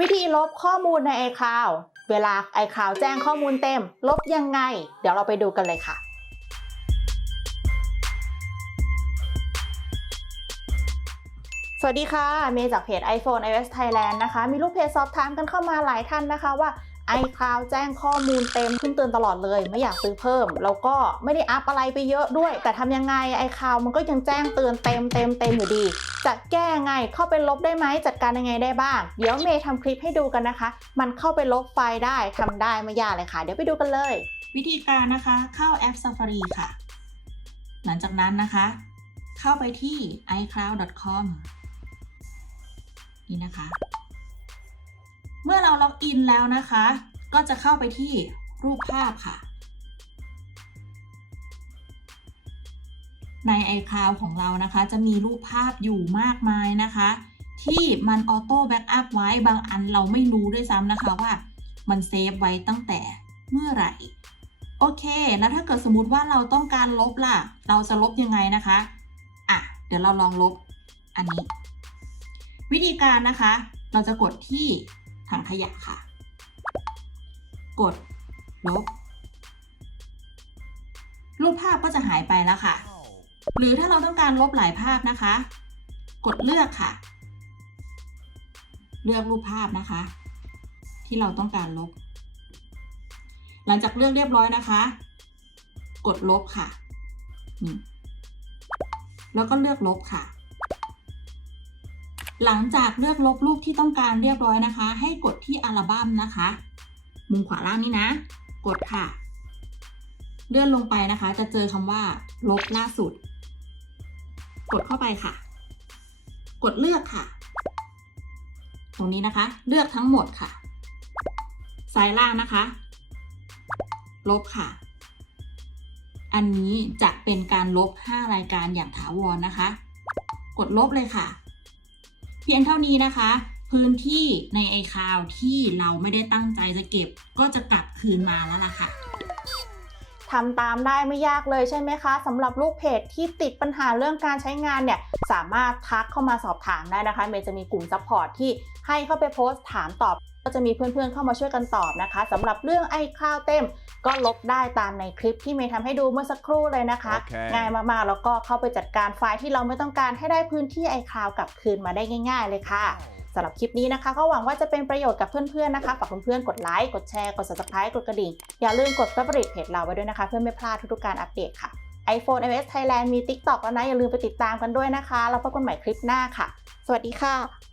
วิธีลบข้อมูลใน iCloud เวลา iCloud แจ้งข้อมูลเต็ม ลบยังไง เดี๋ยวเราไปดูกันเลยค่ะ สวัสดีค่ะ เมย์จากเพจ iPhone iOS Thailand นะคะ มีลูกเพจสอบถามกันเข้ามาหลายท่านนะคะว่า iCloud แจ้งข้อมูลเต็มขึ้นเตือนตลอดเลย ไม่อยากซื้อเพิ่ม แล้วก็ไม่ได้อัพอะไรไปเยอะด้วย แต่ทำยังไง iCloud มันก็ยังแจ้งเตือนเต็มเต็มเต็มอยู่ดี จะแก้ไงเข้าไปลบได้ไหมจัดการยังไงได้บ้าง เดี๋ยวเมย์ทำคลิปให้ดูกันนะคะ มันเข้าไปลบไฟล์ได้ทำได้ไม่ยากเลยค่ะ เดี๋ยวไปดูกันเลย วิธีการนะคะเข้าแอป Safari ค่ะ หลังจากนั้นนะคะ เข้าไปที่ icloud.com นี่นะคะ เมื่อเราล็อกอินแล้วนะคะ ก็จะเข้าไปที่รูปภาพค่ะ ใน iCloud ของเรานะคะ จะมีรูปภาพอยู่มากมายนะคะ ที่มันออโต้แบ็กอัพไว้บางอันเราไม่รู้ด้วยซ้ำนะคะว่ามันเซฟไว้ตั้งแต่เมื่อไหร่ โอเค แล้วถ้าเกิดสมมติว่าเราต้องการลบล่ะ เราจะลบยังไงนะคะ อะ เดี๋ยวเราลองลบอันนี้ วิธีการนะคะ เราจะกดที่ ถังขยะค่ะ กดลบ รูปภาพก็จะหายไปแล้วค่ะ หรือถ้าเราต้องการลบหลายภาพนะคะ กดเลือกค่ะ เลือกรูปภาพนะคะ ที่เราต้องการลบ หลังจากเลือกเรียบร้อยนะคะ กดลบค่ะ แล้วก็เลือกลบค่ะ หลังจากเลือกลบรูปที่ต้องการเรียบร้อยนะคะ ให้กดที่อัลบั้มนะคะ มุมขวาล่างนี้นะ กดค่ะ เลื่อนลงไปนะคะ จะเจอคำว่า ลบล่าสุด กดเข้าไปค่ะ กดเลือกค่ะ ตรงนี้นะคะ เลือกทั้งหมดค่ะ ซ้ายล่างนะคะ ลบค่ะ อันนี้จะเป็นการลบ 5 รายการอย่างถาวรนะคะ กดลบเลยค่ะ เพียงเท่านี้นะคะ พื้นที่ในไอคาวที่เราไม่ได้ตั้งใจจะเก็บ ก็จะกลับคืนมาแล้วล่ะค่ะทำตามได้ไม่ยากเลยใช่ไหมคะสำหรับลูกเพจที่ติดปัญหาเรื่องการใช้งานเนี่ยสามารถทักเข้ามาสอบถามได้นะคะ เมย์จะมีกลุ่มซัพพอร์ตที่ให้เข้าไปโพสต์ถามตอบก็จะมีเพื่อนๆเข้ามาช่วยกันตอบนะคะสำหรับเรื่องไอ้คลาวเต็ม ก็ลบได้ตามในคลิปที่เมย์ทำให้ดูเมื่อสักครู่เลยนะคะโอเคง่ายมากๆ แล้วก็เข้าไปจัดการไฟล์ที่เราไม่ต้องการให้ได้พื้นที่ไอคลาวกลับคืนมาได้ง่าย ๆ เลยค่ะสำหรับคลิปนี้นะคะ ก็หวังว่าจะเป็นประโยชน์กับเพื่อนๆนะคะฝากเพื่อนๆกดไลค์กดแชร์กด subscribe กดกระดิ่ง อย่าลืมกด favorite เพจเราไว้ด้วยนะคะ เพื่อไม่พลาดทุกๆการอัปเดตค่ะ iPhone iOS Thailand มี TikTok แล้วนะ อย่าลืมไปติดตามกันด้วยนะคะแล้วพบกันใหม่คลิปหน้าค่ะ สวัสดีค่ะ